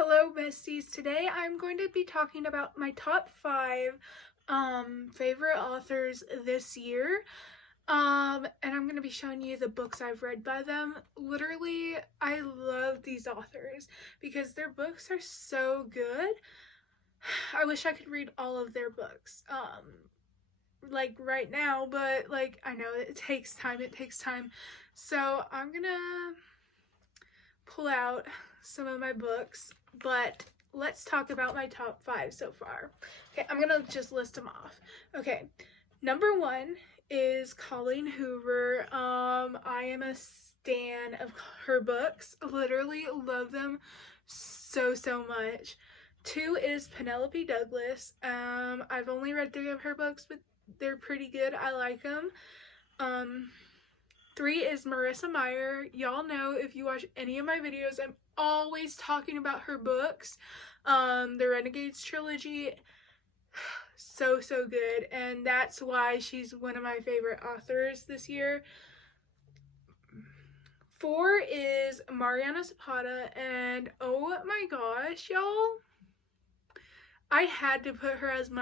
Hello besties, today I'm going to be talking about my top 5 favorite authors this year. And I'm going to be showing you the books I've read by them. Literally, I love these authors because their books are so good. I wish I could read all of their books like right now, but like I know it takes time. So, I'm going to pull out some of my books, but let's talk about my top 5 so far. Okay, I'm gonna just list them off. Okay, number 1 is Colleen Hoover. I am a stan of her books. Literally love them so much. 2 is Penelope Douglas. I've only read 3 of her books, but they're pretty good. I like them. 3 is Marissa Meyer. Y'all know if you watch any of my videos, I'm always talking about her books. The Renegades trilogy, so good, and that's why she's one of my favorite authors this year. 4 is Mariana Zapata, and oh my gosh, y'all, I had to put her as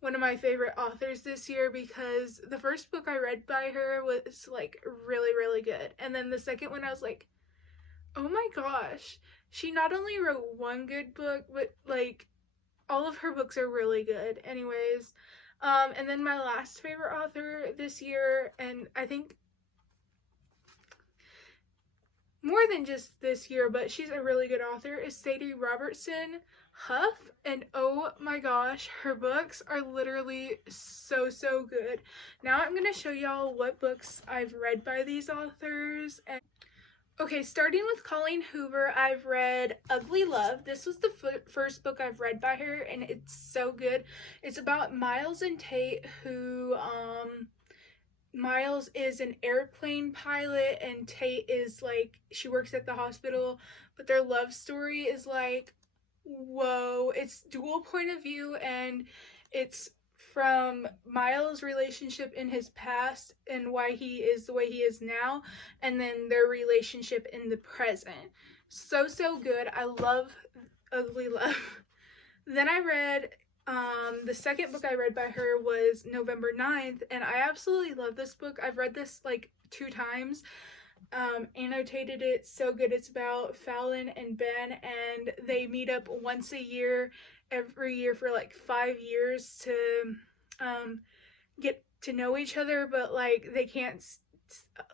one of my favorite authors this year because the first book I read by her was like really good, and then the second one I was like, oh my gosh, she not only wrote one good book, but like all of her books are really good. Anyways, and then my last favorite author this year, and I think more than just this year, but she's a really good author, is Sadie Robertson Huff, and oh my gosh, her books are literally so good. Now I'm gonna show y'all what books I've read by these authors. And okay, starting with Colleen Hoover, I've read Ugly Love. This was the first book I've read by her, and it's so good. It's about Miles and Tate, who Miles is an airplane pilot and Tate is like, she works at the hospital, but their love story is like, whoa, it's dual point of view, and it's from Miles' relationship in his past and why he is the way he is now, and then their relationship in the present. So good. I love Ugly Love. Then I read the second book I read by her was November 9th, and I absolutely love this book. I've read this like 2 times. Annotated it, so good. It's about Fallon and Ben, and they meet up once a year, every year for like 5 years to get to know each other, but like they can't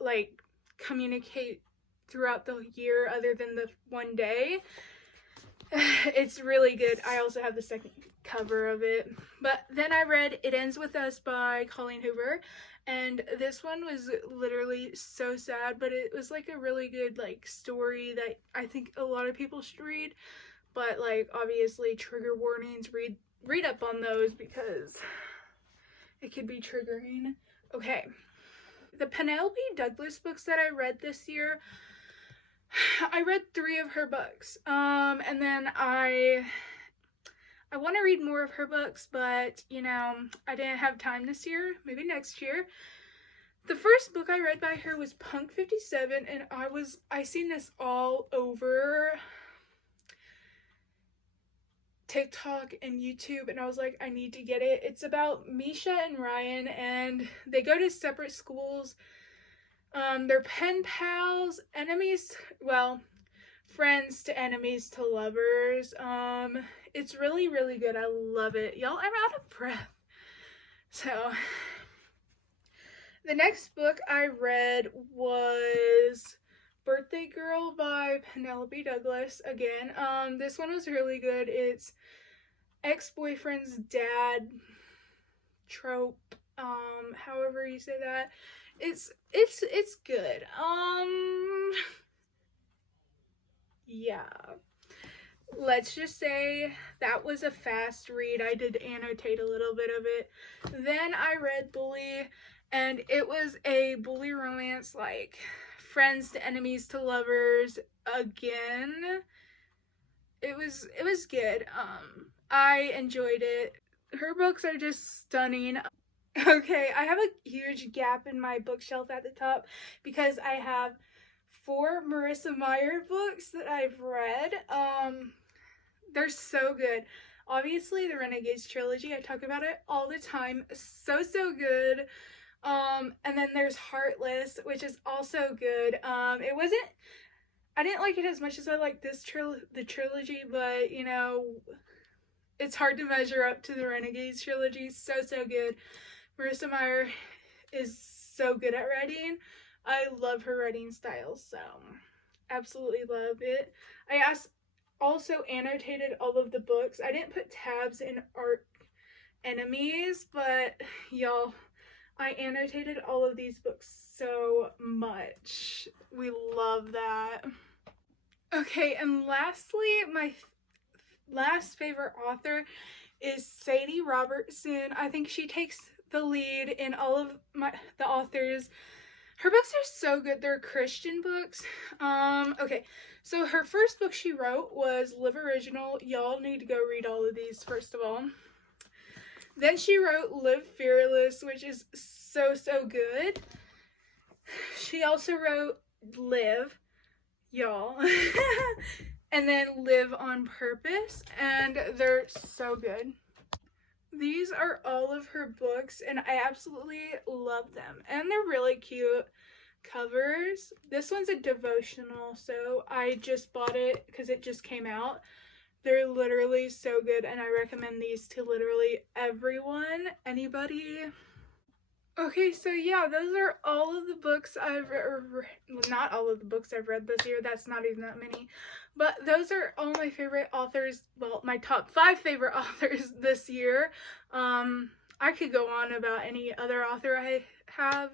like communicate throughout the year other than the one day. It's really good. I also have the second cover of it. But then I read It Ends With Us by Colleen Hoover, and this one was literally so sad, but it was like a really good like story that I think a lot of people should read. But like obviously trigger warnings, read up on those because it could be triggering. Okay. The Penelope Douglas books that I read this year, I read 3 of her books. And then I want to read more of her books, but you know, I didn't have time this year. Maybe next year. The first book I read by her was Punk 57, and I seen this all over TikTok and YouTube, and I was like, I need to get it. It's about Misha and Ryan, and they go to separate schools. They're pen pals, friends to enemies to lovers. It's really good. I love it. Y'all, I'm out of breath. So, the next book I read was Birthday Girl by Penelope Douglas again. This one was really good. It's ex-boyfriend's dad trope, however you say that. It's good. Yeah. Let's just say that was a fast read. I did annotate a little bit of it. Then I read Bully, and it was a bully romance, like friends to enemies to lovers again. It was good. I enjoyed it. Her books are just stunning. Okay, I have a huge gap in my bookshelf at the top because I have 4 Marissa Meyer books that I've read. They're so good. Obviously, the Renegades trilogy, I talk about it all the time. So good. And then there's Heartless, which is also good. I didn't like it as much as I like the trilogy, but you know, it's hard to measure up to the Renegades trilogy. So good. Marissa Meyer is so good at writing. I love her writing style, so absolutely love it. I also annotated all of the books. I didn't put tabs in Arc Enemies, but y'all, I annotated all of these books so much. We love that. Okay, and lastly, my last favorite author is Sadie Robertson. I think she takes the lead in all of the authors. Her books are so good. They're Christian books. Okay, so her first book she wrote was Live Original. Y'all need to go read all of these, first of all. Then she wrote Live Fearless, which is so good. She also wrote Live, y'all. And then Live on Purpose, and they're so good. These are all of her books, and I absolutely love them. And they're really cute covers. This one's a devotional, so I just bought it because it just came out. They're literally so good, and I recommend these to literally everyone, anybody. Okay, so yeah, those are all of the books I've not all of the books I've read this year. That's not even that many. But those are all my favorite authors, well, my top 5 favorite authors this year. I could go on about any other author I have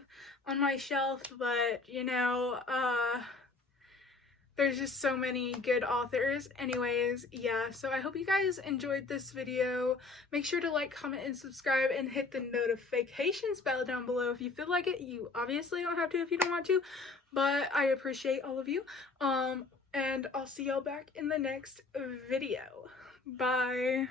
on my shelf, but you know, there's just so many good authors. Anyways, yeah, so I hope you guys enjoyed this video. Make sure to like, comment, and subscribe, and hit the notifications bell down below if you feel like it. You obviously don't have to if you don't want to, but I appreciate all of you. And I'll see y'all back in the next video. Bye.